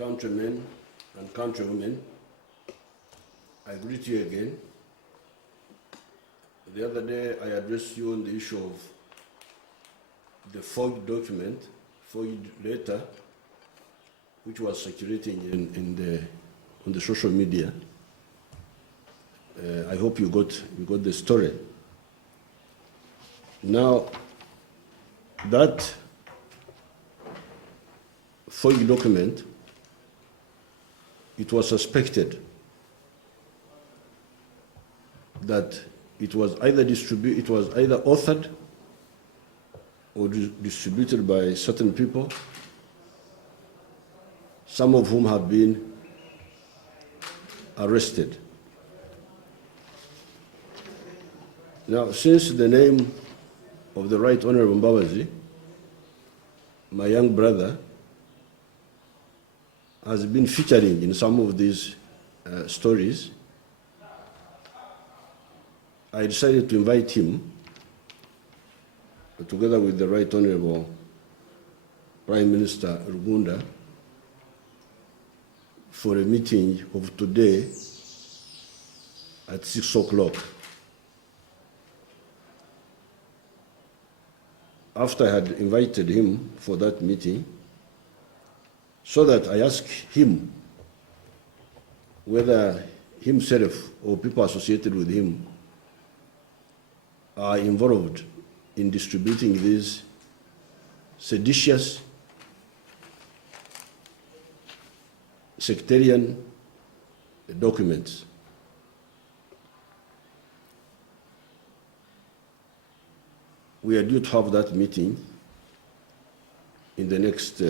countrymen and countrywomen, I greet you again. The other day I addressed you on the issue of the forged document, forged letter, which was circulating on the social media. I hope you got the story. Now, that forged document, it was suspected that it was either authored or distributed by certain people, some of whom have been arrested. Now, since the name of the Right Honorable Mbabazi, my young brother, has been featuring in some of these stories, I decided to invite him, together with the Right Honorable Prime Minister Rugunda, for a meeting of today at 6 o'clock. After I had invited him for that meeting, so that I asked him whether himself or people associated with him are involved in distributing these seditious, sectarian documents. We are due to have that meeting in the next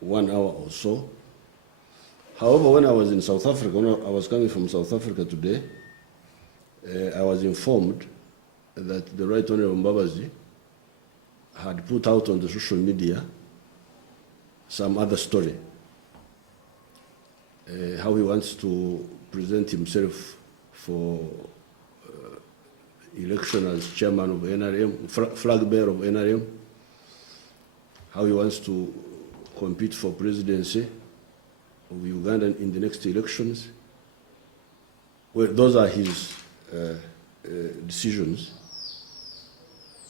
1 hour or so. However, when I was in South Africa, when I was coming from South Africa today, I was informed that the Right Honorable Mbabazi had put out on the social media some other story, how he wants to present himself for election as chairman of NRM, flag bearer of NRM, how he wants to compete for presidency of Uganda in the next elections. Well, those are his decisions,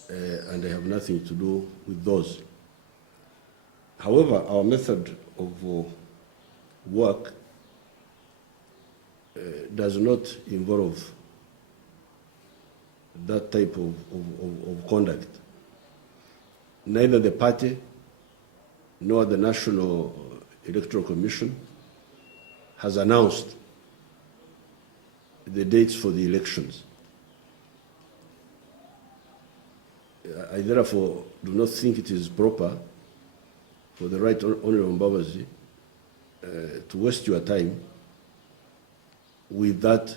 and I have nothing to do with those. However, our method of work does not involve that type of conduct. Neither the party nor the National Electoral Commission has announced the dates for the elections. I therefore do not think it is proper for the Right Honorable Mbabazi to waste your time with that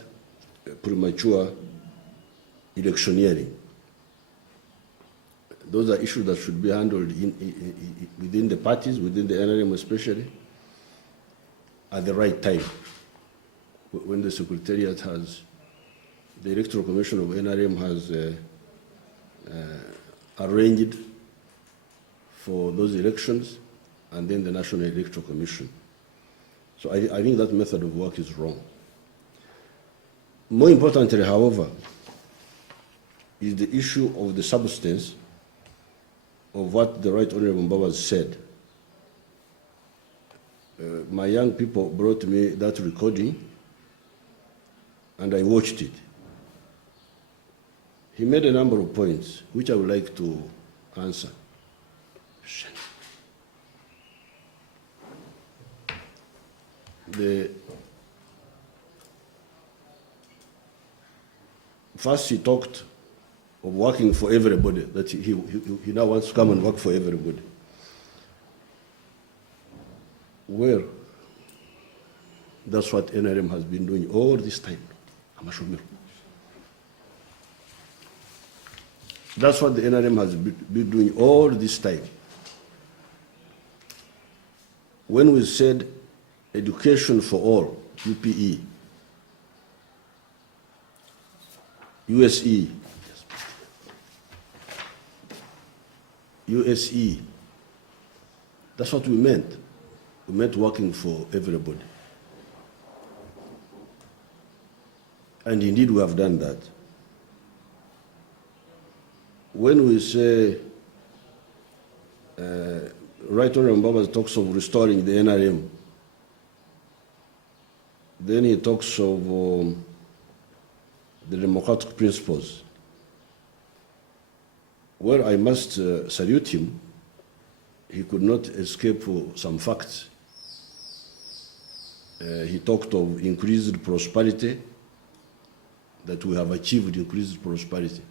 premature electioneering. Those are issues that should be handled within the parties, within the NRM especially, at the right time. When the Secretariat has, the Electoral Commission of NRM has arranged for those elections, and then the National Electoral Commission. So I think that method of work is wrong. More importantly, however, is the issue of the substance of what the Right Honorable Mbabazi said. My young people brought me that recording, and I watched it. He made a number of points, which I would like to answer. First, he talked of working for everybody, that he now wants to come and work for everybody. Well, that's what NRM has been doing all this time. That's what the NRM has been doing all this time. When we said education for all, UPE, USE, USE, That's what we meant. We meant working for everybody. And indeed we have done that. When we say, Right Honorable Mbabazi talks of restoring the NRM, then he talks of the democratic principles. Well, I must salute him. He could not escape some facts. He talked of increased prosperity, that we have achieved increased prosperity.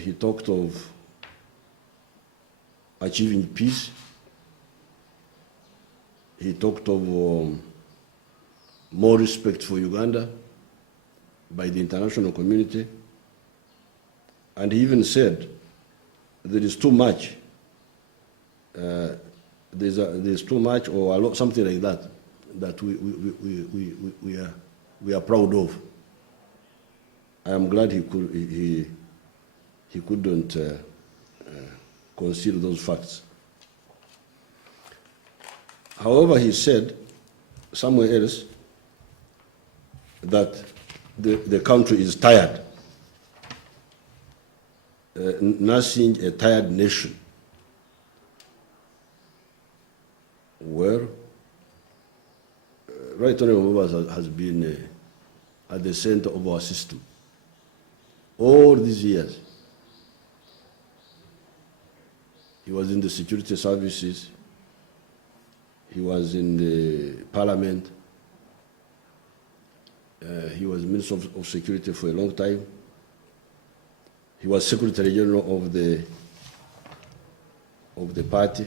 He talked of achieving peace. He talked of more respect for Uganda by the international community. And he even said there is too much, there's too much or a lot, something like that, that we are proud of. I am glad he couldn't conceal those facts. However, he said somewhere else that the country is tired, nursing a tired nation. Well, Right Honorable Mbabazi has been at the center of our system all these years. He was in the security services, he was in the parliament, he was Minister of Security for a long time, he was Secretary General of the party,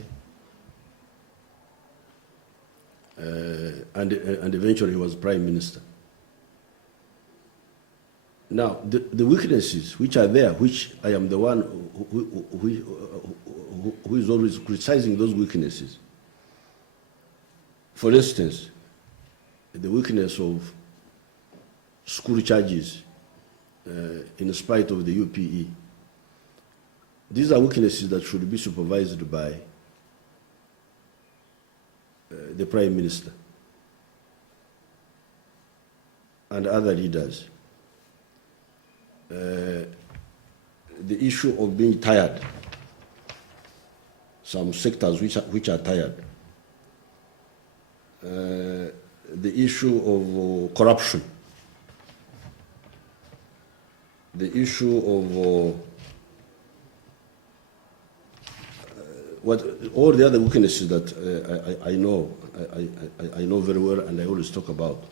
and eventually he was Prime Minister. Now, the weaknesses which are there, which I am the one who is always criticizing those weaknesses. For instance, the weakness of school charges in spite of the UPE. These are weaknesses that should be supervised by the Prime Minister and other leaders. The issue of being tired, some sectors which are tired. The issue of corruption, the issue of all the other weaknesses that I know very well and I always talk about.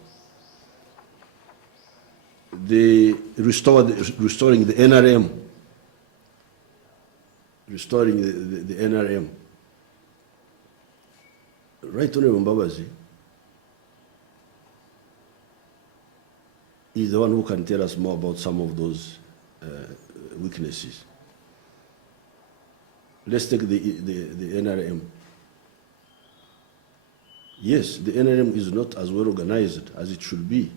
Restoring the NRM, restoring the NRM. Right Honorable Mbabazi is the one who can tell us more about some of those weaknesses. Let's take the NRM. Yes, the NRM is not as well organized as it should be.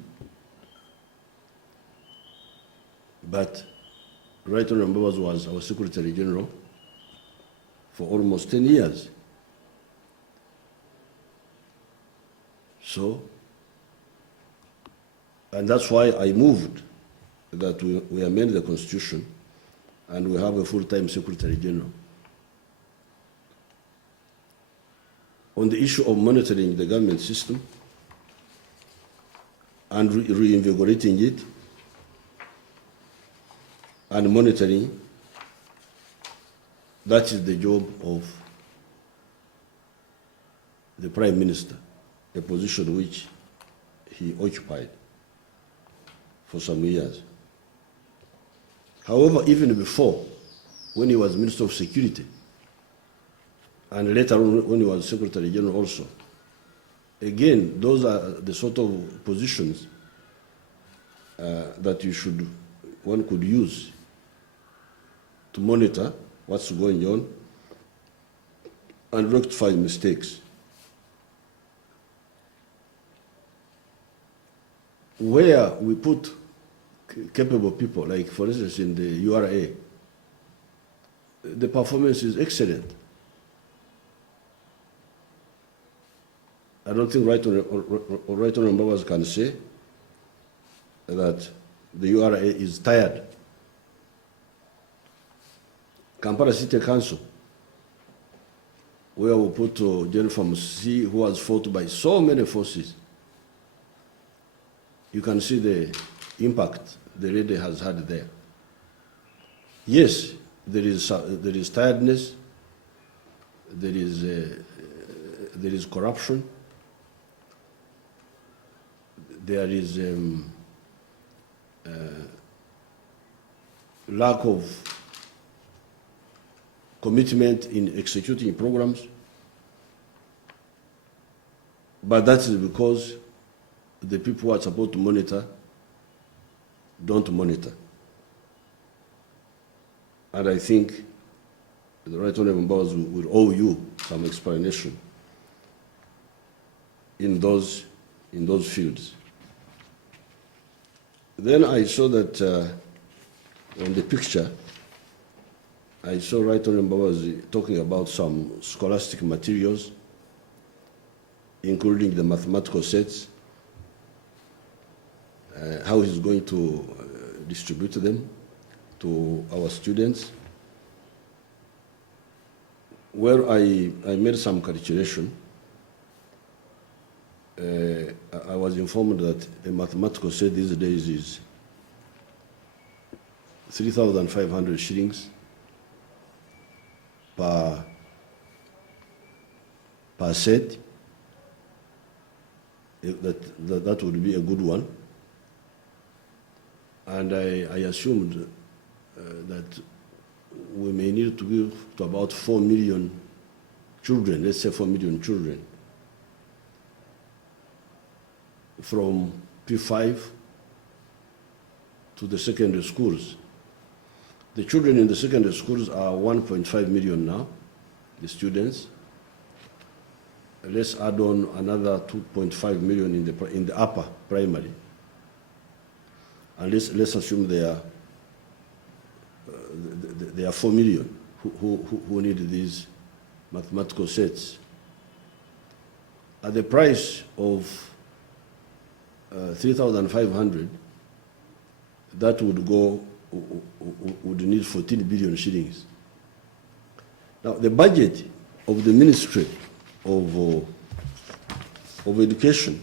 But Right Honorable Mbabazi was our Secretary General for almost 10 years. So, and that's why I moved that we amend the Constitution and we have a full-time Secretary General. On the issue of monitoring the government system and reinvigorating it and monitoring, that is the job of the Prime Minister, a position which he occupied for some years. However, even before, when he was Minister of Security, and later on when he was Secretary General also, again, those are the sort of positions that one could use to monitor what's going on and rectify mistakes. Where we put capable people, like for instance in the URA, the performance is excellent. I don't think Right Honorable Mbabazi can say that the URA is tired. Kampala City Council, where we put Jennifer Museveni, who was fought by so many forces, you can see the impact the lady has had there. Yes, there is tiredness, there is corruption, there is lack of commitment in executing programs, but that is because the people who are supposed to monitor don't monitor. And I think the Right Honorable Mbabazi will owe you some explanation in those fields. Then I saw that on the picture, I saw Right Honorable Mbabazi talking about some scholastic materials, including the mathematical sets, how he's going to distribute them to our students. Where I made some calculation, I was informed that a mathematical set these days is 3,500 shillings per set. That would be a good one. And I assumed that we may need to give to about 4 million children, let's say 4 million children, from P5 to the secondary schools. The children in the secondary schools are 1.5 million now, the students. Let's add on another 2.5 million in the upper primary. And let's assume there are 4 million who need these mathematical sets. At the price of 3,500, that would need 14 billion shillings. Now, the budget of the Ministry of Education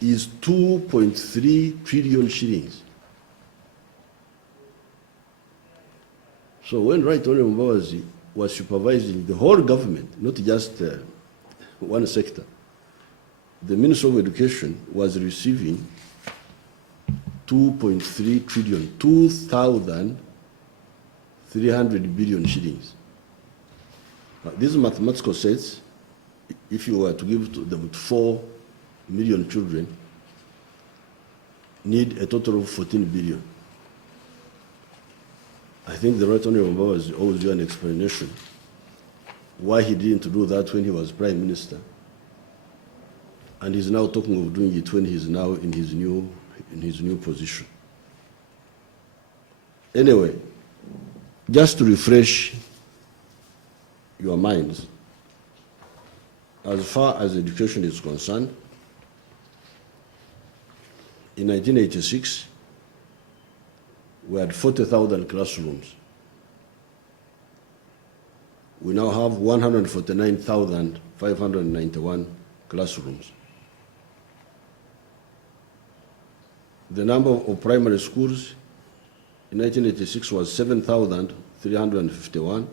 is 2.3 trillion shillings. So when Right Honorable Mbabazi was supervising the whole government, not just one sector, the Minister of Education was receiving 2.3 trillion, 2,300 billion shillings. Now, these mathematical sets, if you were to give to them 4 million children, need a total of 14 billion. I think the Right Honorable Mbabazi owes you an explanation why he didn't do that when he was Prime Minister, and he's now talking of doing it when he's now in his new position. Anyway, just to refresh your minds, as far as education is concerned, in 1986, we had 40,000 classrooms. We now have 149,591 classrooms. The number of primary schools in 1986 was 7,351.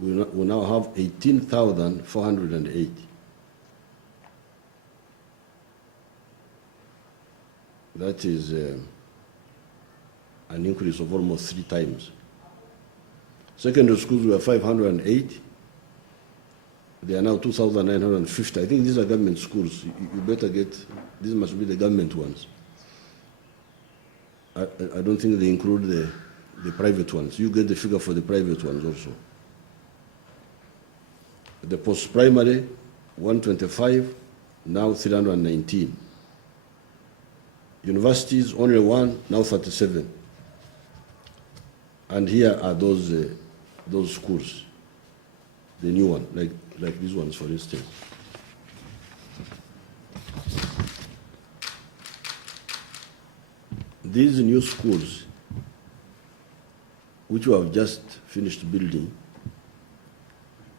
We now have 18,408. That is an increase of almost 3 times. Secondary schools were 508. They are now 2,950. I think these are government schools. You better get, these must be the government ones. I don't think they include the private ones. You get the figure for the private ones also. The post-primary, 125, now 319. Universities, only 1, now 37. And here are those schools, the new one, like like these ones, for instance. These new schools, which we have just finished building,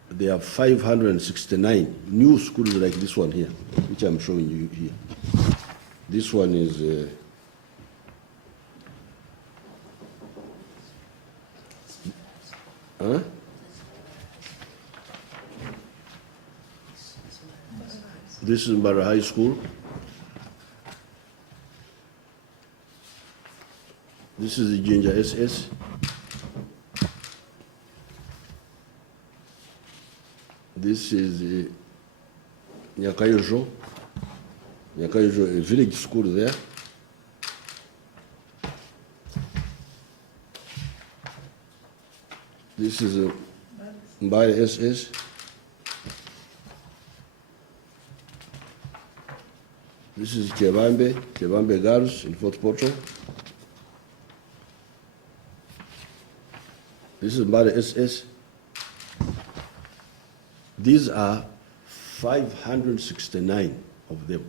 there are 569 new schools like this one here, which I'm showing you here. This one is this is Mbara High School. This is the Ginger SS. This is Nyakayojo, a village school there. This is Mbara SS. This is Chebambe Girls in Fort Portal. This is Mbara SS. These are 569 of them.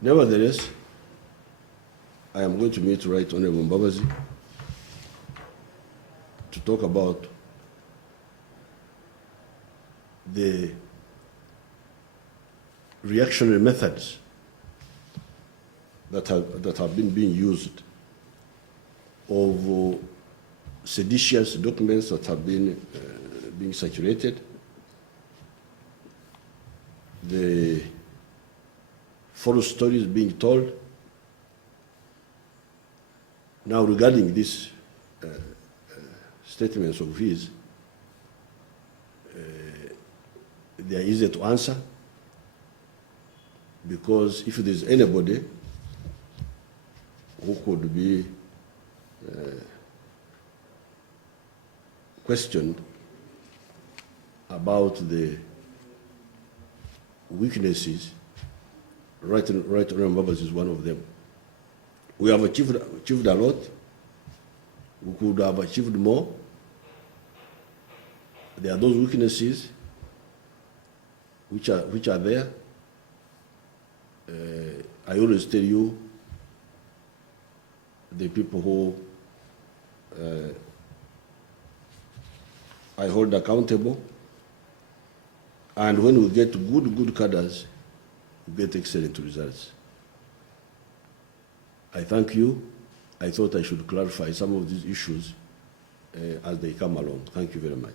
Nevertheless, I am going to meet Right Honorable Mbabazi to talk about the reactionary methods that have been being used of seditious documents that have been being circulated, the false stories being told. Now, regarding these statements of his, they are easy to answer, because if there is anybody who could be questioned about the weaknesses, Right Honorable Mbabazi is one of them. We have achieved a lot. We could have achieved more. There are those weaknesses which are there. I always tell you, the people who I hold accountable, and when we get good cadres, we get excellent results. I thank you. I thought I should clarify some of these issues as they come along. Thank you very much.